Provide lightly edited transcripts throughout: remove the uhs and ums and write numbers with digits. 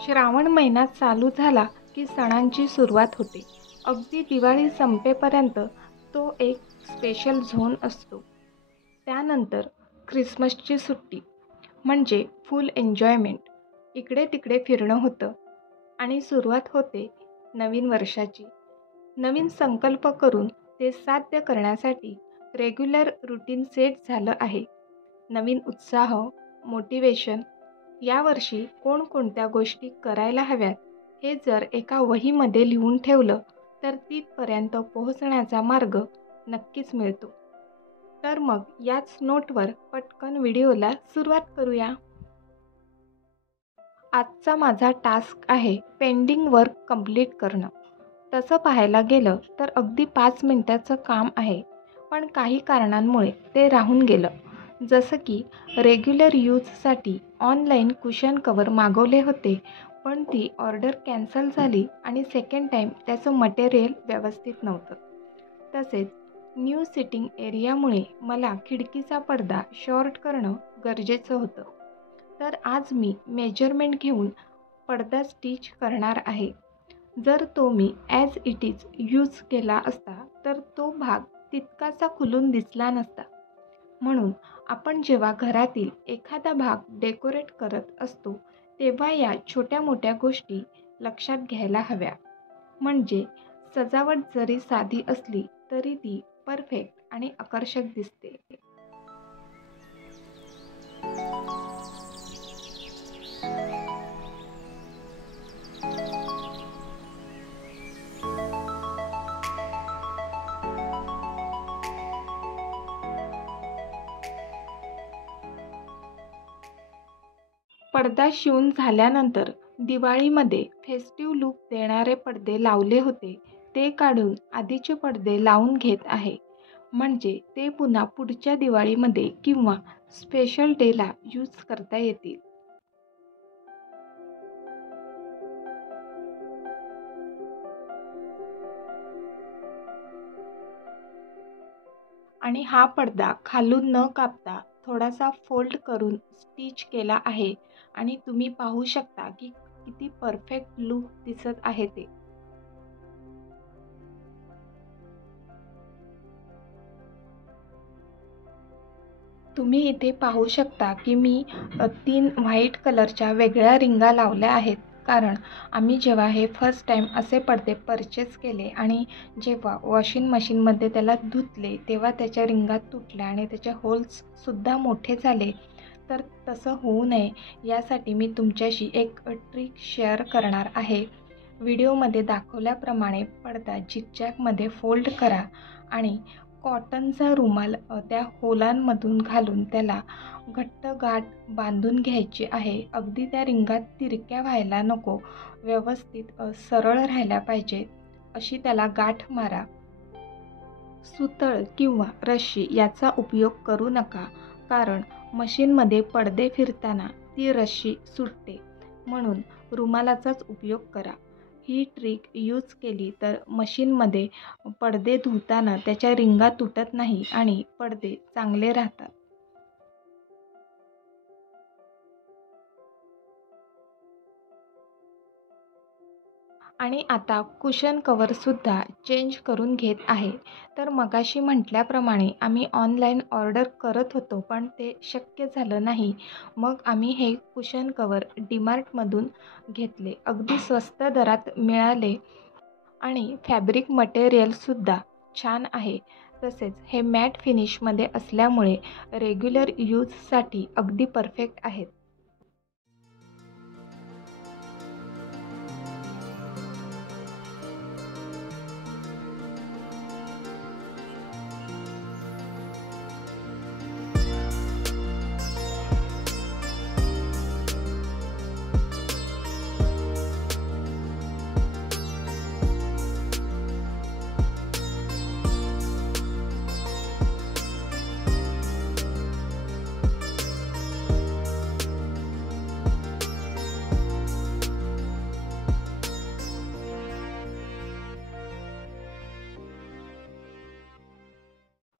श्रावण महिना चालू झाला की सणांची सुरुवात होते. अगदी दिवाळी संपेपर्यंत तो एक स्पेशल झोन असतो. त्यानंतर ख्रिसमसची सुट्टी म्हणजे फुल एन्जॉयमेंट. इकडे तिकडे फिरणं होतं आणि सुरुवात होते नवीन वर्षाची. नवीन संकल्प करून ते साध्य करण्यासाठी रेग्युलर रुटीन सेट झालं आहे. नवीन उत्साह, मोटिवेशन. यावर्षी कोणकोणत्या गोष्टी करायला हव्यात हे जर एका वहीमध्ये लिहून ठेवलं तर तिथपर्यंत पोहोचण्याचा मार्ग नक्कीच मिळतो. तर मग याच नोटवर पटकन व्हिडिओला सुरुवात करूया. आजचा माझा टास्क आहे पेंडिंग वर्क कंप्लीट करणं. तसं पाहायला गेलं तर अगदी 5 मिनिटाचं काम आहे, पण काही कारणांमुळे ते राहून गेलं. जसं की रेग्युलर यूजसाठी ऑनलाईन कुशन कवर मागवले होते, पण ती ऑर्डर कॅन्सल झाली आणि सेकंड टाईम त्याचं मटेरियल व्यवस्थित नव्हतं. तसेच न्यू सिटिंग एरियामुळे मला खिडकीचा पडदा शॉर्ट करणं गरजेचं होतं. तर आज मी मेजरमेंट घेऊन पडदा स्टिच करणार आहे. जर तो मी ॲज इट इज यूज केला असता तर तो भाग तितकासा खुलून दिसला नसता. म्हणून आपण जेव्हा घरातील एखादा भाग डेकोरेट करत असतो तेव्हा या छोट्या मोठ्या गोष्टी लक्षात घ्यायला हव्या. म्हणजे सजावट जरी साधी असली तरी ती परफेक्ट आणि आकर्षक दिसते. पडदा शिवून झाल्यानंतर दिवाळीमध्ये फेस्टिव्ह लूक देणारे पडदे लावले होते ते काढून आधीचे पडदे लावून घेत आहे. म्हणजे ते पुन्हा पुढच्या दिवाळीमध्ये किंवा स्पेशल डेला यूज करता येतील. आणि हा पडदा खालून न कापता थोडासा फोल्ड करून स्टिच केला आहे आणि तुम्ही पाहू शकता की किती परफेक्ट लूक दिसत आहे ते. तुम्ही इथे पाहू शकता की मी 3 व्हाईट कलरच्या वेगळ्या रिंगा लावल्या आहेत. कारण आम्ही जेव्हा हे फर्स्ट टाईम असे पडदे परचेस केले आणि जेव्हा वॉशिंग मशीनमध्ये त्याला धुतले तेव्हा त्याच्या रिंगा तुटल्या आणि त्याचे होल्ससुद्धा मोठे झाले. तर तसं होऊ नये यासाठी मी तुमच्याशी एक ट्रिक शेअर करणार आहे. व्हिडिओमध्ये दाखवल्याप्रमाणे पडदा झिगझॅगमध्ये फोल्ड करा आणि कॉटनचा रुमाल त्या होलांमधून घालून त्याला घट्ट गाठ बांधून घ्यायची आहे. अगदी त्या रिंगा तिरक्या व्हायला नको, व्यवस्थित सरळ राहायला पाहिजे अशी त्याला गाठ मारा. सुतळ किंवा रश्शी याचा उपयोग करू नका, कारण मशीनमध्ये पडदे फिरताना ती रश्शी सुटते. म्हणून रुमालाचाच उपयोग करा. ही ट्रिक यूज केली तर मशीनमध्ये पडदे धुताना त्याच्या रिंगा तुटत नाही आणि पडदे चांगले राहतात. आणि आता कुशन कवरसुद्धा चेंज करून घेत आहे. तर मगाशी म्हटल्याप्रमाणे आम्ही ऑनलाईन ऑर्डर करत होतो, पण ते शक्य झालं नाही. मग आम्ही हे कुशन कवर डीमार्टमधून घेतले. अगदी स्वस्त दरात मिळाले आणि फॅब्रिक मटेरियलसुद्धा छान आहे. तसेच हे मॅट फिनिशमध्ये असल्यामुळे रेग्युलर यूजसाठी अगदी परफेक्ट आहेत.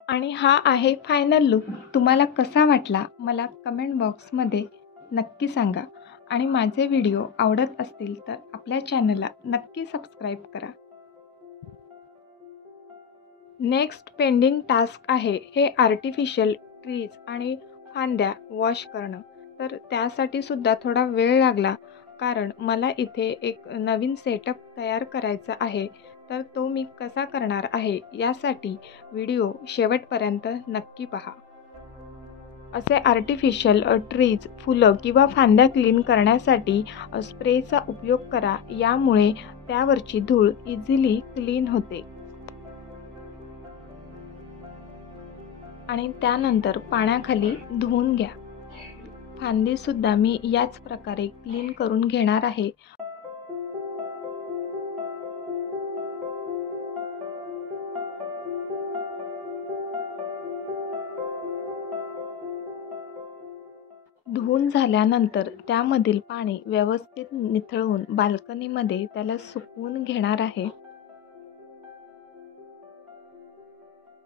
आणि हा आहे फायनल लूक. तुम्हाला कसा वाटला मला कमेंट बॉक्समध्ये नक्की सांगा. आणि माझे व्हिडिओ आवडत असतील तर आपल्या चॅनलला नक्की सबस्क्राईब करा. नेक्स्ट पेंडिंग टास्क आहे हे आर्टिफिशियल ट्रीज आणि फांद्या वॉश करणं. तर त्यासाठी सुद्धा थोडा वेळ लागला, कारण मला इथे एक नवीन सेटअप तयार करायचा आहे. तर तो मी कसा करणार आहे यासाठी व्हिडिओ शेवटपर्यंत नक्की पहा. असे आर्टिफिशियल ट्रीज, फुलं किंवा फांद्या क्लीन करण्यासाठी स्प्रेचा उपयोग करा. यामुळे त्यावरची धूळ इझिली क्लीन होते. आणि त्यानंतर पाण्याखाली धुवून घ्या. फांदीसुद्धा मी याच प्रकारे क्लीन करून घेणार आहे. धुवून झाल्यानंतर त्यामधील पाणी व्यवस्थित निथळून बाल्कनीमध्ये त्याला सुकवून घेणार आहे.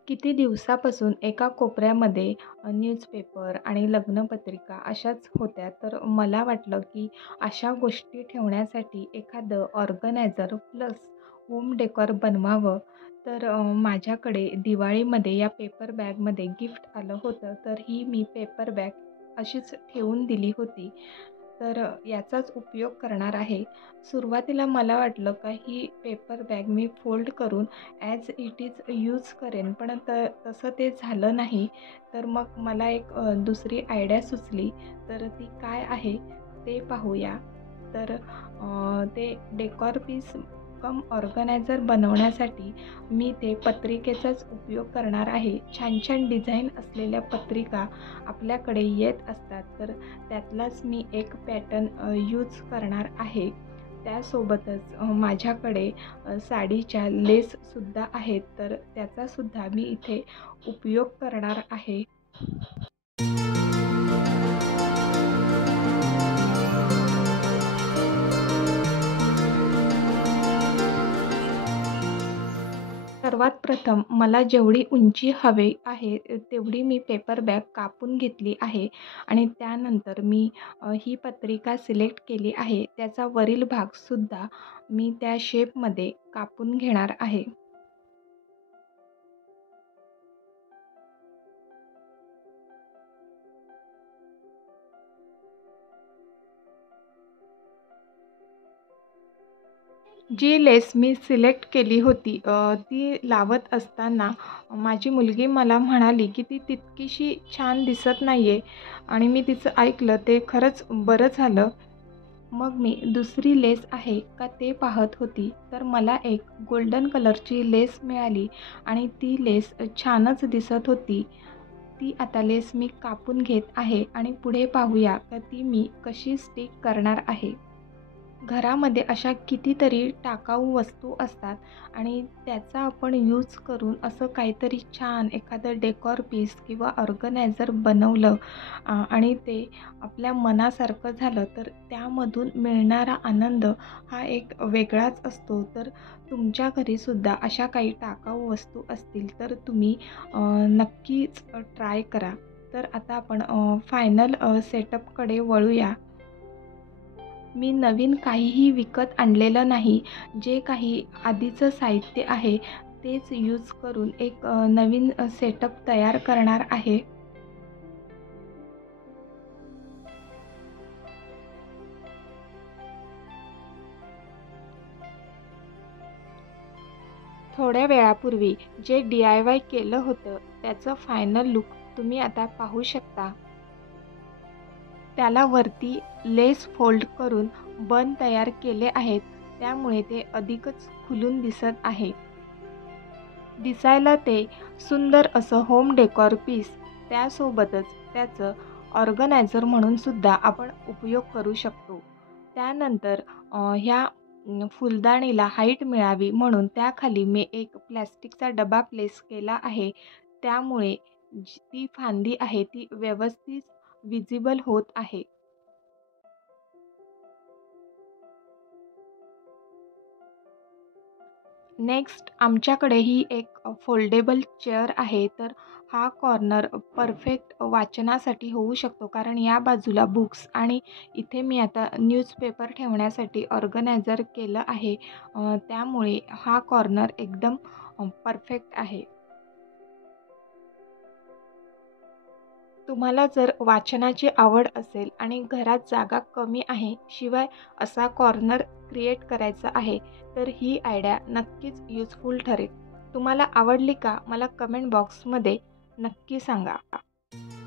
किती दिवसापासून एका कोपऱ्यामध्ये न्यूजपेपर आणि लग्नपत्रिका अशाच होत्या. तर मला वाटलं की अशा गोष्टी ठेवण्यासाठी एखादं ऑर्गनायझर प्लस होम डेकोर बनवावं. तर माझ्याकडे दिवाळीमध्ये या पेपर बॅगमध्ये गिफ्ट आलं होतं. तर ही मी पेपर बॅग अशीच ठेवून दिली होती. तर याचाच उपयोग करणार आहे. सुरुवातीला मला वाटलं का ही पेपर बॅग मी फोल्ड करून ॲज इट इज यूज करेन, पण तसं ते झालं नाही. तर मग मला एक दुसरी आयडिया सुचली. तर ती काय आहे ते पाहूया. तर ते डेकॉर पीस कम ऑर्गनायझर बनवण्यासाठी मी ते पत्रिकेचाच उपयोग करणार आहे. छान छान डिझाईन असलेल्या पत्रिका आपल्याकडे येत असतात. तर त्यातलाच मी एक पॅटर्न यूज करणार आहे. त्यासोबतच माझ्याकडे साडीच्या लेससुद्धा आहेत. तर त्याचासुद्धा मी इथे उपयोग करणार आहे. सर्वात प्रथम मला जेवढी उंची हवी आहे तेवढी मी पेपर बॅग कापून घेतली आहे. आणि त्यानंतर मी ही पत्रिका सिलेक्ट केली आहे. त्याचा वरील भागसुद्धा मी त्या शेपमध्ये कापून घेणार आहे. जी लेस मी सिलेक्ट केली होती ती लावत असताना माझी मुलगी मला म्हणाली की ती तितकीशी छान दिसत नाही आहे. आणि मी तिचं ऐकलं, ते खरंच बरं झालं. मग मी दुसरी लेस आहे का ते पाहत होती. तर मला एक गोल्डन कलरची लेस मिळाली आणि ती लेस छानच दिसत होती. ती आता लेस मी कापून घेत आहे आणि पुढे पाहूया का ती मी कशी स्टिक करणार आहे. घरामध्ये अशा कितीतरी टाकाऊ वस्तू असतात आणि त्याचा आपण यूज करून असं काहीतरी छान एखादं डेकॉर पीस किंवा ऑर्गनायझर बनवलं आणि ते आपल्या मनासारखं झालं, तर त्यामधून मिळणारा आनंद हा एक वेगळाच असतो. तर तुमच्या घरीसुद्धा अशा काही टाकाऊ वस्तू असतील तर तुम्ही नक्कीच ट्राय करा. तर आता आपण फायनल सेटअपकडे वळूया. मी नवीन काहीही विकत आणलेलं नाही. जे काही आधीचं साहित्य आहे तेच यूज करून एक नवीन सेटअप तयार करणार आहे. थोड्या वेळापूर्वी जे DIY केलं होतं त्याचं फायनल लूक तुम्ही आता पाहू शकता. त्याला वरती लेस फोल्ड करून बन तयार केले आहेत. त्यामुळे ते अधिकच खुलून दिसत आहे. दिसायला ते सुंदर असं होम डेकॉर पीस, त्यासोबतच त्याचं ऑर्गनायझर म्हणून सुद्धा आपण उपयोग करू शकतो. त्यानंतर ह्या फुलदाणीला हाईट मिळावी म्हणून त्याखाली मी एक प्लॅस्टिकचा डबा प्लेस केला आहे. त्यामुळे ती फांदी आहे ती व्यवस्थित विजिबल होत आहे. नेक्स्ट आमच्याकडे ही एक फोल्डेबल चेअर आहे, तर हा कॉर्नर परफेक्ट वाचनासाठी होऊ शकतो, कारण या बाजूला बुक्स आणि इथे मी आता न्यूजपेपर ठेवण्यासाठी ऑर्गनायझर केलं आहे. त्यामुळे हा कॉर्नर एकदम परफेक्ट आहे. तुम्हाला जर वाचनाची आवड असेल आणि घरात जागा कमी आहे, शिवाय असा कॉर्नर क्रिएट करायचा आहे, तर ही आयडिया नक्कीच युजफुल ठरेल. तुम्हाला आवडली का? मला कमेंट बॉक्समध्ये नक्की सांगा.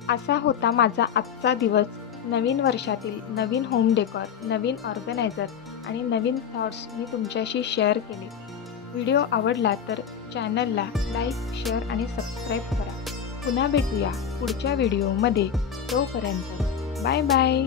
असा होता माझा आजचा दिवस. नवीन वर्षातील नवीन होम डेकोर, नवीन ऑर्गनायझर आणि नवीन थॉट्स मी तुमच्याशी शेअर केले. व्हिडिओ आवडला तर चॅनलला लाईक, शेअर आणि सबस्क्राईब करा. पुन्हा भेटूया पुढच्या व्हिडिओमध्ये. तोपर्यंत बाय बाय.